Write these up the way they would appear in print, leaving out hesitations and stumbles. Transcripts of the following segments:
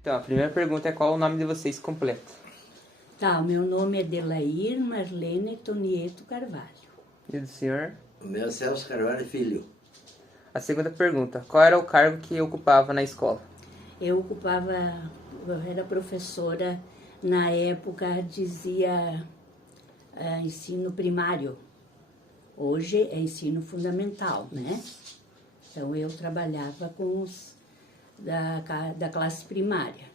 Então, a primeira pergunta é qual o nome de vocês completo? Tá, o meu nome é Delair Marlene Tonieto Carvalho. E do senhor? O meu é Celso Carvalho Filho. A segunda pergunta, qual era o cargo que ocupava na escola? Eu era professora, na época dizia ensino primário. Hoje é ensino fundamental, né? Então eu trabalhava com os da classe primária.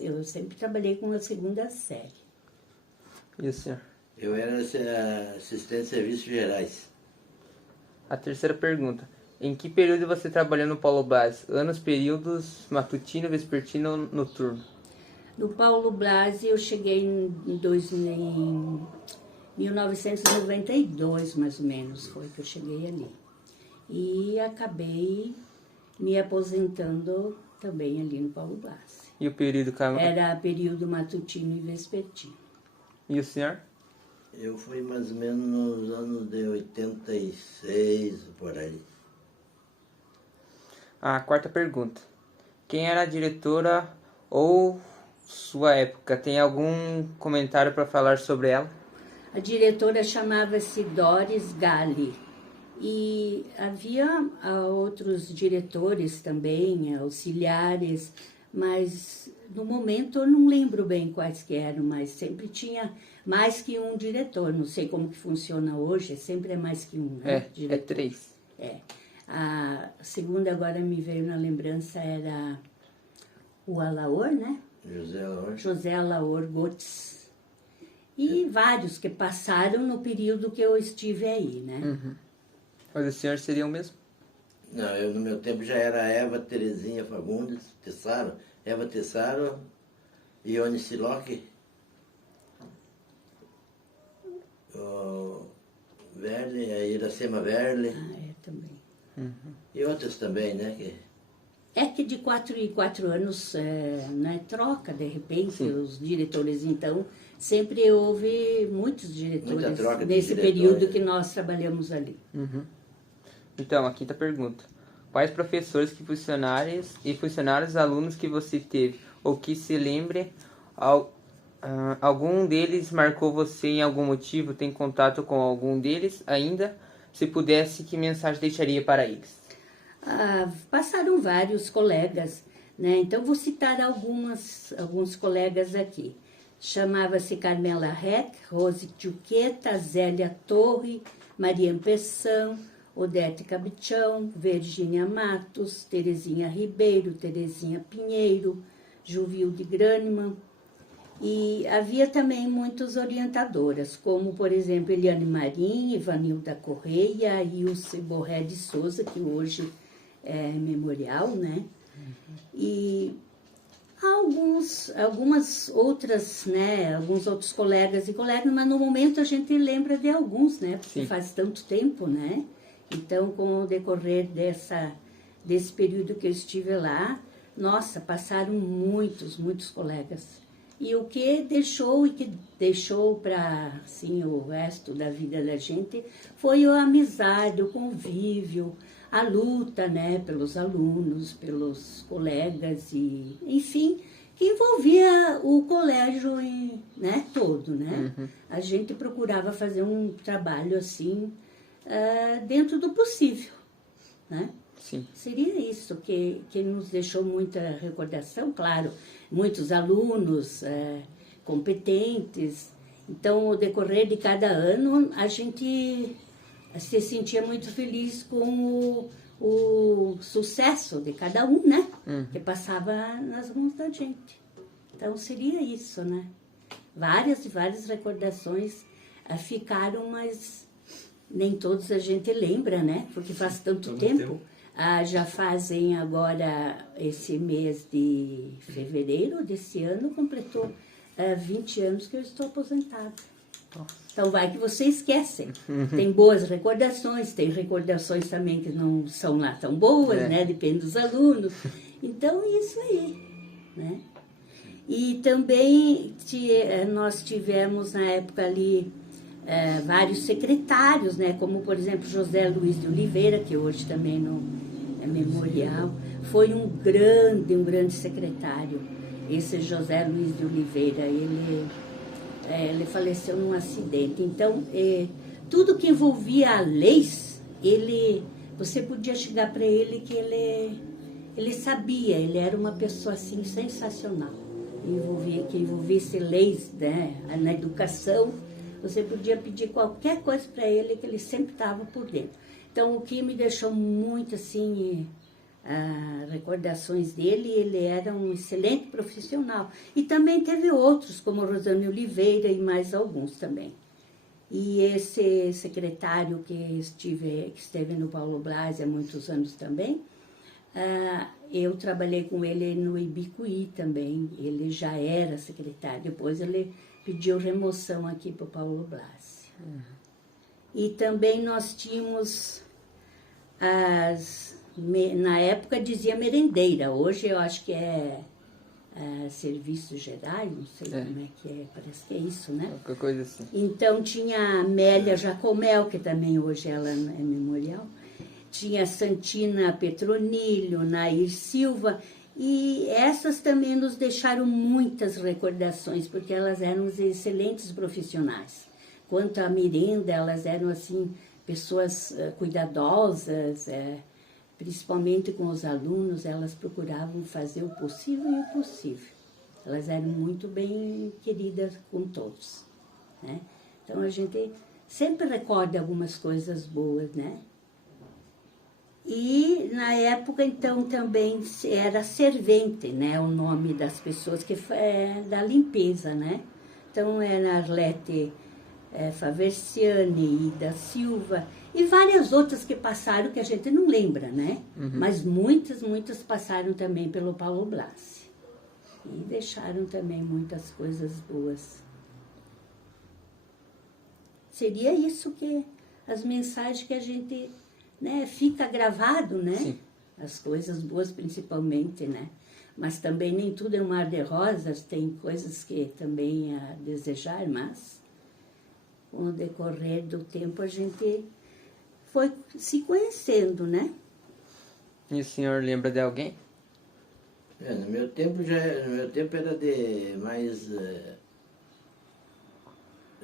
Eu sempre trabalhei com a segunda série. E o senhor? Eu era assistente de serviços gerais. A terceira pergunta, em que período você trabalhou no Paulo Blas? Anos, períodos, matutino, vespertino, noturno? No Paulo Blas eu cheguei em 1992, mais ou menos, foi que eu cheguei ali. E acabei me aposentando também ali no Paulo Blas. E o período? Era período matutino e vespertino. E o senhor? Eu fui mais ou menos nos anos de 86, por aí. A quarta pergunta, quem era a diretora ou sua época? Tem algum comentário para falar sobre ela? A diretora chamava-se Doris Galli. E havia outros diretores também, auxiliares, mas no momento eu não lembro bem quais que eram, mas sempre tinha mais que um diretor. Não sei como que funciona hoje, sempre é mais que um, né? É 3. É. A segunda agora me veio na lembrança era o Alaor, né? José Alaor. José Alaor Gotes. E vários que passaram no período que eu estive aí, né? Uhum. Mas o senhor seria o mesmo? Não, eu no meu tempo já era Eva Terezinha Fagundes, Tessaro, Eva Tessaro, Ione Siloque, o Verle, a Iracema Verle, Também. e outros também, né? É que de 4 em 4 anos, né, troca, de repente, os diretores. Então, sempre houve muitos diretores Muita troca de nesse diretores, período né? que nós trabalhamos ali. Uhum. Então, a quinta pergunta. Quais professores e funcionários alunos que você teve, ou que se lembre, algum deles marcou você em algum motivo? Tem contato com algum deles ainda? Se pudesse, que mensagem deixaria para eles? Passaram vários colegas, né? Então, vou citar alguns colegas aqui. Chamava-se Carmela Reck, Rose Tchuqueta, Zélia Torre, Maria Peção, Odete Cabichão, Virgínia Matos, Terezinha Ribeiro, Terezinha Pinheiro, Juvilde Graneman. E havia também muitas orientadoras, como, por exemplo, Eliane Marim, Ivanilda Correia, Ilse Borré de Souza, que hoje é memorial, né? E algumas outras, né? Alguns outros colegas e colegas, mas no momento a gente lembra de alguns, né? Porque faz tanto tempo, né? Então, com o decorrer desse período que eu estive lá, nossa, passaram muitos colegas. E o que deixou para assim, o resto da vida da gente foi a amizade, o convívio, a luta, né, pelos alunos, pelos colegas e, enfim, que envolvia o colégio, né, todo, né? Uhum. A gente procurava fazer um trabalho assim, dentro do possível, né? Sim. Seria isso que nos deixou muita recordação, claro, muitos alunos competentes. Então, ao decorrer de cada ano, a gente se sentia muito feliz com o sucesso de cada um, né? Que passava nas mãos da gente. Então, seria isso, né? Várias recordações ficaram, mas nem todos a gente lembra, né? Porque faz tanto tempo. Já fazem agora, esse mês de fevereiro desse ano, completou 20 anos que eu estou aposentada. Então vai que você esquecem. Tem boas recordações, tem recordações também que não são lá tão boas, né? Depende dos alunos. Então, isso aí, né? E também nós tivemos na época ali vários secretários, né? Como, por exemplo, José Luiz de Oliveira, que hoje também não é memorial, foi um grande secretário. esse José Luiz de Oliveira, ele faleceu num acidente. Então, tudo que envolvia leis, você podia chegar para ele que ele sabia, ele era uma pessoa assim sensacional. Que envolvesse leis, né, na educação, você podia pedir qualquer coisa para ele que ele sempre estava por dentro. Então, o que me deixou muito assim, recordações dele, ele era um excelente profissional. E também teve outros, como Rosane Oliveira e mais alguns também. E esse secretário que esteve no Paulo Blas há muitos anos também, eu trabalhei com ele no Ibicuí também. Ele já era secretário, depois ele pediu remoção aqui para o Paulo Blas. E também nós tínhamos, na época dizia merendeira, hoje eu acho que é serviços gerais, não sei como é que é, parece que é isso, né? Qualquer coisa assim. Então tinha a Amélia Jacomel, que também hoje ela é memorial, tinha Santina Petronilho, Nair Silva, e essas também nos deixaram muitas recordações, porque elas eram excelentes profissionais. Quanto à merenda, elas eram assim pessoas cuidadosas, principalmente com os alunos, elas procuravam fazer o possível e o possível. Elas eram muito bem queridas com todos, né? Então, a gente sempre recorda algumas coisas boas, né? E, na época, então, também era servente, né? O nome das pessoas da limpeza, né? Então, era Arlete Faversiani, Ida Silva e várias outras que passaram que a gente não lembra, né? Mas muitas passaram também pelo Paulo Blas e deixaram também muitas coisas boas. Seria isso que as mensagens que a gente, né, fica gravado, né? Sim. As coisas boas principalmente, né? Mas também nem tudo é um mar de rosas, tem coisas que também a desejar, mas com o decorrer do tempo a gente foi se conhecendo, né? E o senhor lembra de alguém? No meu tempo era de mais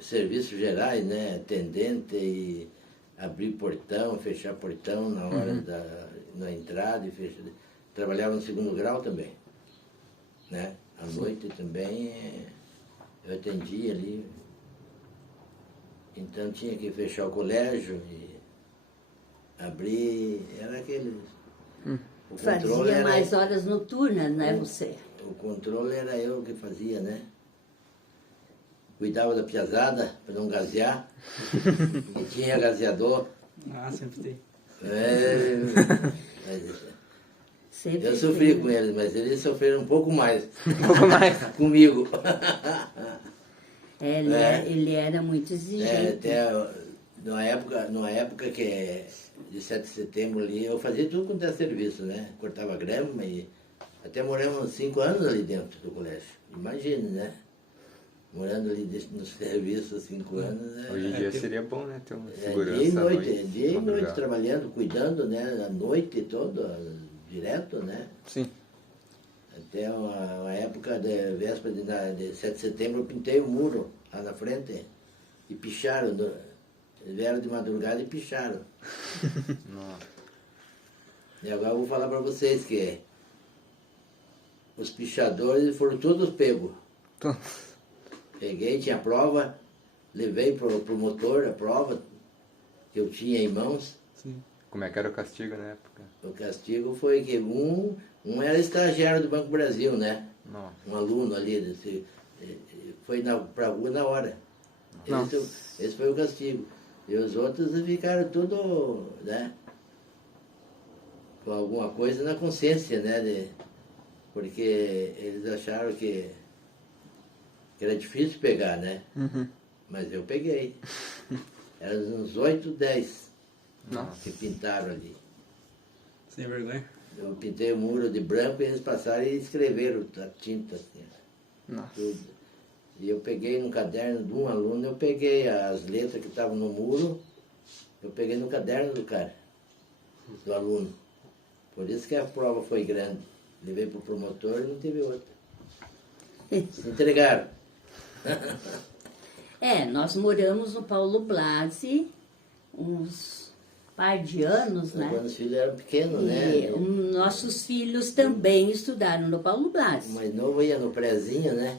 serviços gerais, né? Atendente e abrir portão, fechar portão na hora da entrada e fechar. Trabalhava no segundo grau também, né? À noite também eu atendia ali. Então tinha que fechar o colégio e abrir, era aquele... O controle Fazia mais horas noturnas, né, você? O controle era eu que fazia, né? Cuidava da piazada para não gasear. E tinha gaseador. Sempre tem. Sempre Eu sofri tem. com eles, mas eles sofreram um pouco mais. Um pouco mais. Comigo. Ele era muito exigente. Até numa época que de 7 de setembro ali, eu fazia tudo quanto é serviço, né? Cortava grama e até moramos 5 anos ali dentro do colégio. Imagine, né? Morando ali no serviço 5 anos. Hoje em dia seria bom, né? Ter uma segurança. Dia e noite, trabalhando, cuidando, né? A noite toda, direto, né? Sim. Até uma época de véspera de 7 de setembro, eu pintei o muro lá na frente e picharam. Vieram de madrugada e picharam. E agora eu vou falar para vocês que os pichadores foram todos pegos. Peguei, tinha prova, levei pro motor a prova que eu tinha em mãos. Sim. Como é que era o castigo na época? O castigo foi que um era estagiário do Banco Brasil, né? Nossa. Um aluno ali, foi pra rua na hora. Esse foi o castigo. E os outros ficaram tudo, né? Com alguma coisa na consciência, né? Porque eles acharam que era difícil pegar, né? Mas eu peguei. Eram uns 8, 10 que pintaram ali. Sem vergonha? Eu pintei o muro de branco e eles passaram e escreveram a tinta assim. Nossa. Tudo. E eu peguei no caderno de um aluno, eu peguei as letras que estavam no muro, eu peguei no caderno do cara, do aluno. Por isso que a prova foi grande. Levei para o promotor e não teve outra. Se entregaram. Nós moramos no Paulo Blasi uns par de anos, né? Quando os filhos eram pequenos, né? E nossos filhos também estudaram no Paulo O Blasi. mais novo ia no prézinho, né?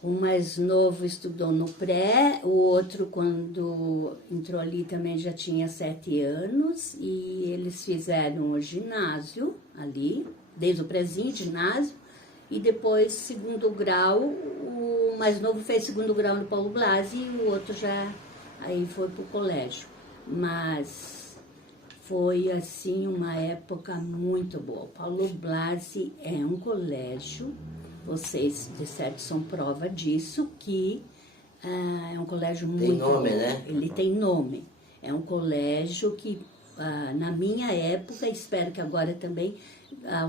O mais novo estudou no pré, o outro, quando entrou ali, também já tinha 7 anos. E eles fizeram o ginásio ali, desde o prézinho, ginásio. E depois, segundo grau, o mais novo fez segundo grau no Paulo Blasi e o outro já aí foi para o colégio. Mas foi, assim, uma época muito boa. O Paulo Blasi é um colégio, vocês, de certo, são prova disso, que é um colégio muito nome, bom. né? Ele tem nome. É um colégio que, na minha época, espero que agora também,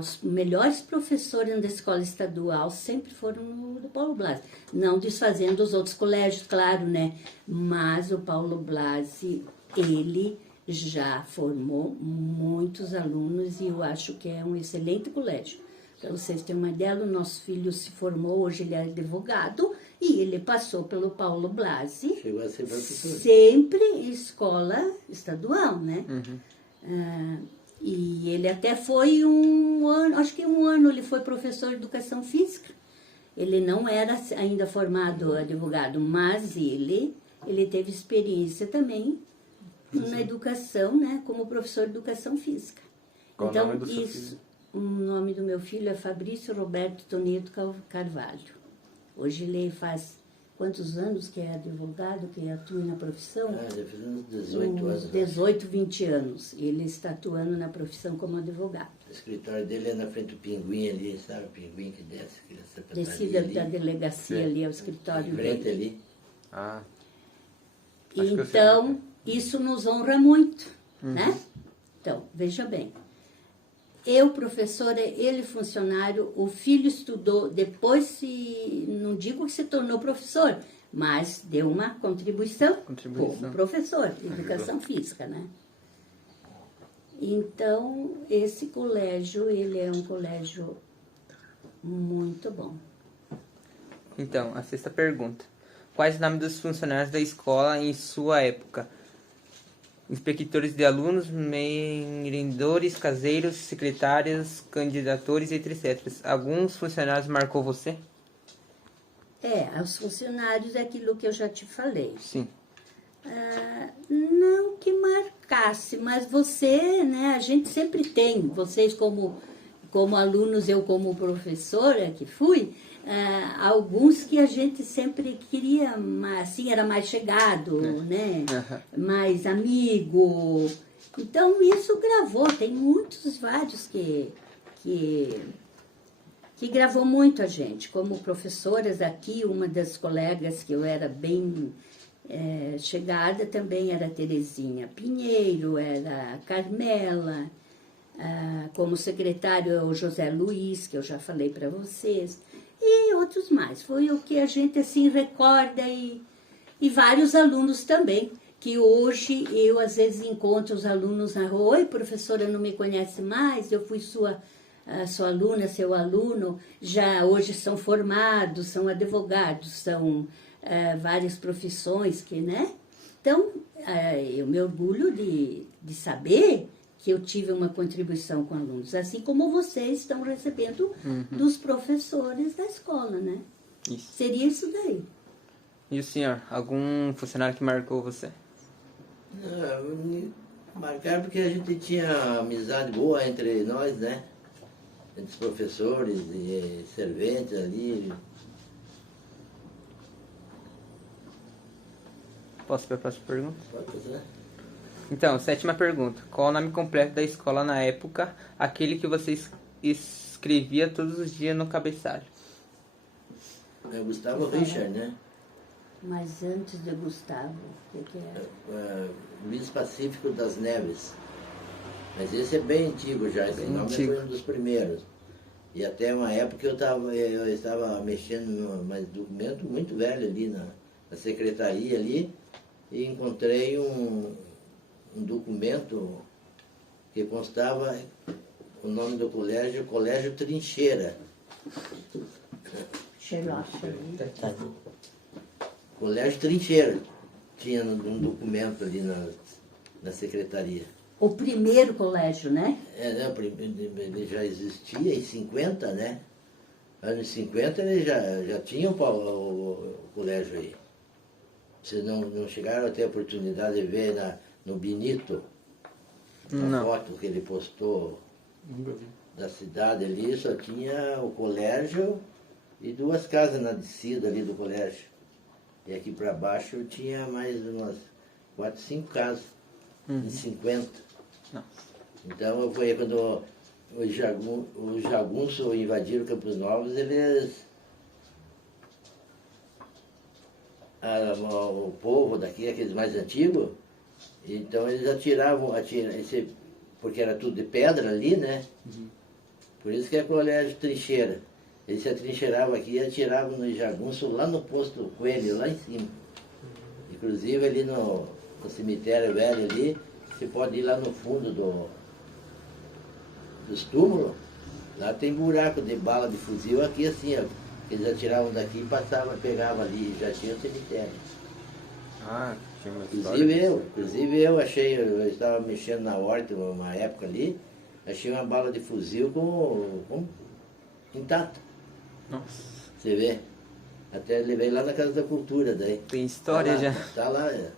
os melhores professores da escola estadual sempre foram do Paulo Blasi. Não desfazendo os outros colégios, claro, né? Mas o Paulo Blasi, ele já formou muitos alunos e eu acho que é um excelente colégio. Para vocês terem uma ideia, o nosso filho se formou, hoje ele é advogado e ele passou pelo Paulo Blasi. Chegou a ser professor. Sempre escola estadual, né? E ele até foi um ano, acho que um ano ele foi professor de educação física. Ele não era ainda formado advogado, mas ele teve experiência também na educação, né, como professor de educação física. Qual o então, nome do seu isso, filho? o nome do meu filho é Fabrício Roberto Tonedo Carvalho. Hoje ele faz quantos anos que é advogado, que atua na profissão? Já fez uns 18 anos. 18, 20 anos. Ele está atuando na profissão como advogado. O escritório dele é na frente do Pinguim ali, sabe? O Pinguim que desce, aquele sapataria Descida ali. da delegacia ali, ao escritório Em frente dele. ali. Ah, acho que eu sei. Então, isso nos honra muito, né? Então, veja bem. Eu, professora, ele funcionário, o filho estudou, depois não digo que se tornou professor, mas deu uma contribuição como professor de educação física, né? Então, esse colégio, ele é um colégio muito bom. Então, a 6ª pergunta. Quais os nomes dos funcionários da escola em sua época? Inspectores de alunos, merendadores, caseiros, secretários, candidatores, etc. Alguns funcionários marcou você? Os funcionários é aquilo que eu já te falei. Sim. Não que marcasse, mas você, né, a gente sempre tem, vocês como alunos, eu como professora que fui, alguns que a gente sempre queria, assim, era mais chegado, né, mais amigo. Então, isso gravou, tem vários que gravou muito a gente. Como professoras aqui, uma das colegas que eu era bem chegada também era a Terezinha Pinheiro, era a Carmela, como secretário o José Luiz, que eu já falei para vocês, e outros mais. Foi o que a gente assim recorda e vários alunos também, que hoje eu às vezes encontro os alunos na rua: oi, professora, não me conhece mais, eu fui sua aluna, seu aluno, já hoje são formados, são advogados, são várias profissões que, né? Então, eu me orgulho de saber que eu tive uma contribuição com alunos, assim como vocês estão recebendo dos professores da escola, né? Isso. Seria isso daí. E o senhor? Algum funcionário que marcou você? Marcar porque a gente tinha amizade boa entre nós, né? Entre os professores e serventes ali. Posso para a próxima pergunta? Pode fazer. Então, 7ª pergunta. Qual o nome completo da escola na época, aquele que você escrevia todos os dias no cabeçalho? É Gustavo Richard, né? Mas antes de Gustavo, o que era? Luiz Pacífico das Neves. Mas esse é bem antigo já, esse nome antigo. foi um dos primeiros. E até uma época eu estava mexendo num documento muito velho ali na secretaria ali, e encontrei um documento que constava o nome do colégio, Colégio Trincheira. Xerox ali. Tá ali. Colégio Trincheira. Tinha um documento ali na secretaria. O primeiro colégio, né? Né, ele já existia em 50, né? Anos 50 ele já tinha o colégio aí. Vocês não chegaram a ter a oportunidade de ver no Benito, a foto que ele postou Nunca vi. da cidade ali, só tinha o colégio e 2 casas na descida ali do colégio. E aqui para baixo tinha mais umas 4, 5 casas, em 50. Nossa. Então foi quando os jagunços invadiram Campos Novos, eles... o povo daqui, aqueles mais antigos, então eles atiravam, porque era tudo de pedra ali, né? Por isso que é colégio Trincheira. Eles se atrincheiravam aqui e atiravam no jagunço lá no posto Coelho, lá em cima. Inclusive ali no cemitério velho ali, você pode ir lá no fundo dos túmulos, lá tem buraco de bala de fuzil aqui assim, ó. Eles atiravam daqui e passavam, pegavam ali, já tinha o cemitério. Ah, tinha uma Inclusive eu achei, eu estava mexendo na horta uma época ali, achei uma bala de fuzil com intacta. Nossa. Você vê? Até levei lá na Casa da Cultura daí. Tem história Tá lá, já. Tá lá.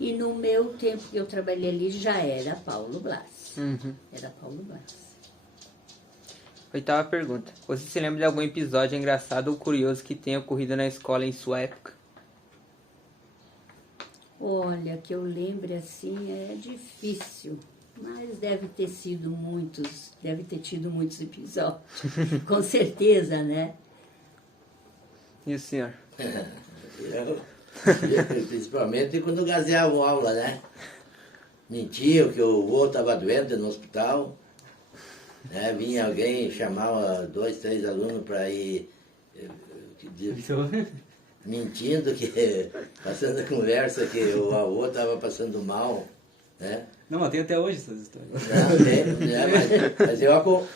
E no meu tempo que eu trabalhei ali já era Paulo Blas. Uhum. Era Paulo Blas. 8ª pergunta. Você se lembra de algum episódio engraçado ou curioso que tenha ocorrido na escola em sua época? Olha, que eu lembre assim é difícil, mas deve ter tido muitos episódios, com certeza, né? E o senhor? Principalmente quando gazeavam aula, né? Mentiam que o vô estava doente no hospital. Né? Vinha alguém, chamava 2, 3 alunos para ir Então, mentindo, passando a conversa que o avô estava passando mal. Né? não, mas tem até hoje essas histórias. Não, né?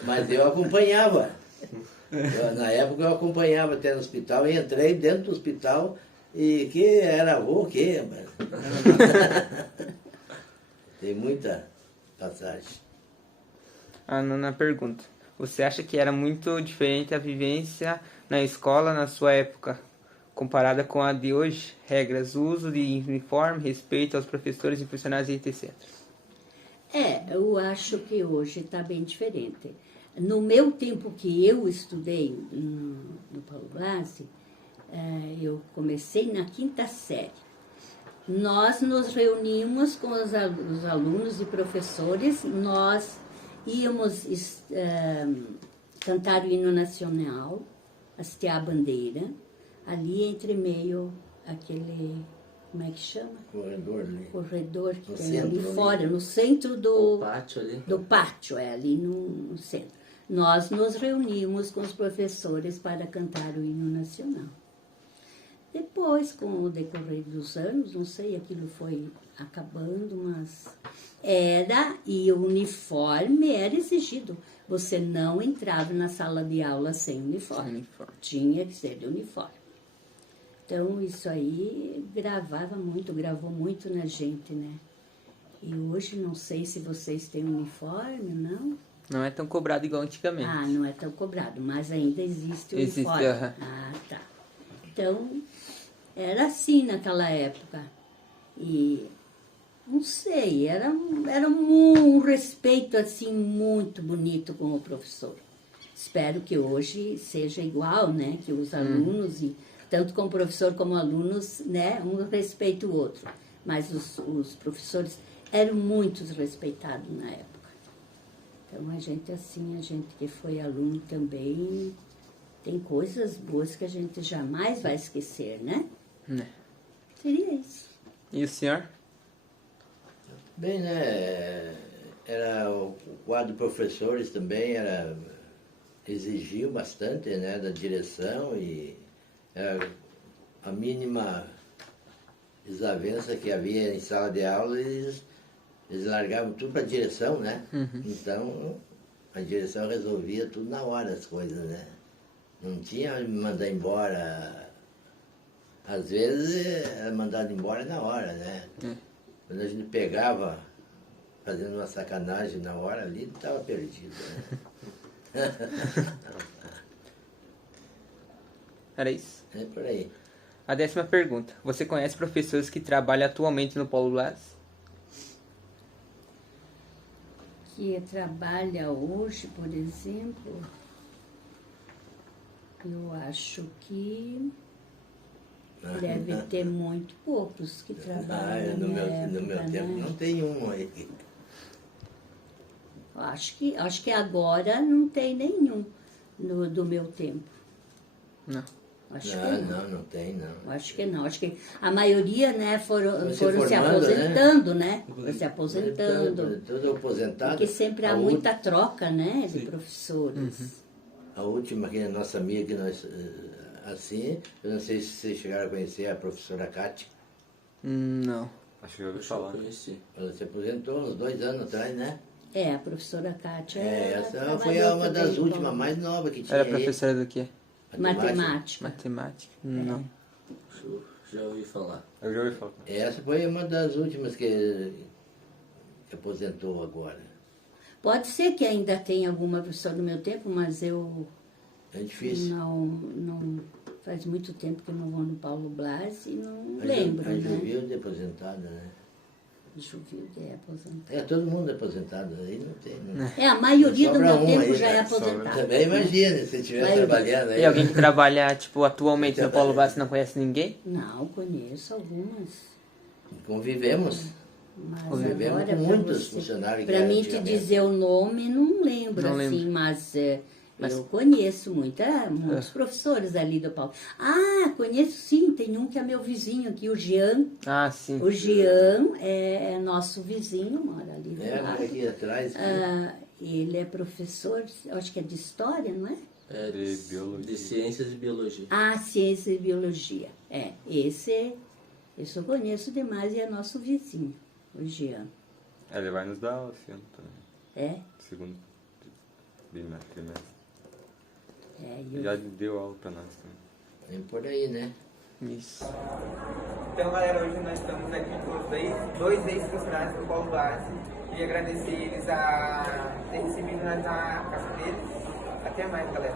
mas eu acompanhava. Na época eu acompanhava até no hospital e entrei dentro do hospital e que era avô, o quê? Tem muita passagem. A 9ª pergunta. Você acha que era muito diferente a vivência na escola na sua época, comparada com a de hoje? Regras, uso de uniforme, respeito aos professores e funcionários, etc. Eu acho que hoje está bem diferente. No meu tempo que eu estudei no Paulo Blas, eu comecei na 5ª série. Nós nos reunimos com os alunos e professores, nós íamos cantar o hino nacional, hastear a bandeira, ali entre meio aquele, como é que chama? Corredor que tem ali fora, no centro do pátio ali. Do pátio, ali no centro. Nós nos reunimos com os professores para cantar o hino nacional. Depois, com o decorrer dos anos, não sei, aquilo foi acabando, mas e o uniforme era exigido. Você não entrava na sala de aula sem uniforme. Tinha que ser de uniforme. Então, isso aí gravou muito na gente, né? E hoje, não sei se vocês têm uniforme, não? Não é tão cobrado igual antigamente. Ah, não é tão cobrado, mas ainda existe o uniforme. Ah, tá. Então, era assim naquela época. E, não sei, era um respeito, assim, muito bonito com o professor. Espero que hoje seja igual, né? Que os alunos, e tanto com o professor como alunos, né? Um respeita o outro. Mas os professores eram muito respeitados na época. Então, a gente que foi aluno também, tem coisas boas que a gente jamais vai esquecer, né? Seria isso. E o senhor? Bem, né? Era o quadro de professores também exigiu bastante, né, da direção e a mínima desavença que havia em sala de aula, eles largavam tudo para a direção, né? Então, a direção resolvia tudo na hora as coisas, né? Não tinha me mandar embora. Às vezes era mandado embora na hora, né? Quando a gente pegava, fazendo uma sacanagem na hora ali, estava perdido, né? Era isso. É por aí. A 10ª pergunta. Você conhece professores que trabalham atualmente no Paulo Blas? Que trabalha hoje, por exemplo, eu acho que deve ter muito poucos que trabalham no na meu época, tempo né? não tem um aí. Acho que agora não tem nenhum do meu tempo. Não. Acho que não. Não tem, não. Acho que não. Acho que a maioria, né, foram se formando, aposentando, né? Foram se aposentando. Tudo aposentado. Porque sempre há muita troca, né, de professores. A última, que é a nossa amiga, que nós, assim, eu não sei se vocês chegaram a conhecer a professora Cátia. Não. Acho que eu ouvi falar. Conheci. Ela se aposentou uns 2 anos atrás, né? É, a professora Cátia. Essa trabalhou foi uma também das com últimas, mais nova que tinha. Era aí. professora do quê? Matemática. Matemática? Não. Já ouvi falar. Eu já ouvi falar. Essa foi uma das últimas que aposentou agora. Pode ser que ainda tenha alguma professora do meu tempo, mas eu É difícil. não faz muito tempo que eu não vou no Paulo Blas e não A lembro, A né? Juvilde é aposentada, né? Juvilde é aposentada. É, todo mundo é aposentado, aí não tem. Não. É, a maioria do Sobra meu um tempo aí, já é né? aposentada. Também imagina, se estiver Maioria. trabalhando aí. E alguém que trabalha, tipo, atualmente no Paulo Blas, você não conhece ninguém? Não, conheço algumas. Convivemos. Mas Convivemos agora, com pra muitos você- funcionários que Pra eram mim te antigamente. dizer o nome, não lembro, Não assim, lembro. mas eu conheço muitos professores ali do Paulo. Ah, conheço sim, tem um que é meu vizinho aqui, o Jean. Ah, sim. O Jean é nosso vizinho, mora ali do É, lado. aqui atrás. Ele é professor, acho que é de história, não é? É, De biologia. De ciências e biologia. Ah, ciência e biologia. Esse eu conheço demais e é nosso vizinho, o Jean. Ele vai nos dar aula esse ano também. É? Segundo trimestre. E Ele já deu aula pra nós também. É por aí, né? Isso. Então, galera, hoje nós estamos aqui com os dois ex-funcionários do Paulo Blas. Queria agradecer eles a ter recebido nós na casa deles. Até mais, galera.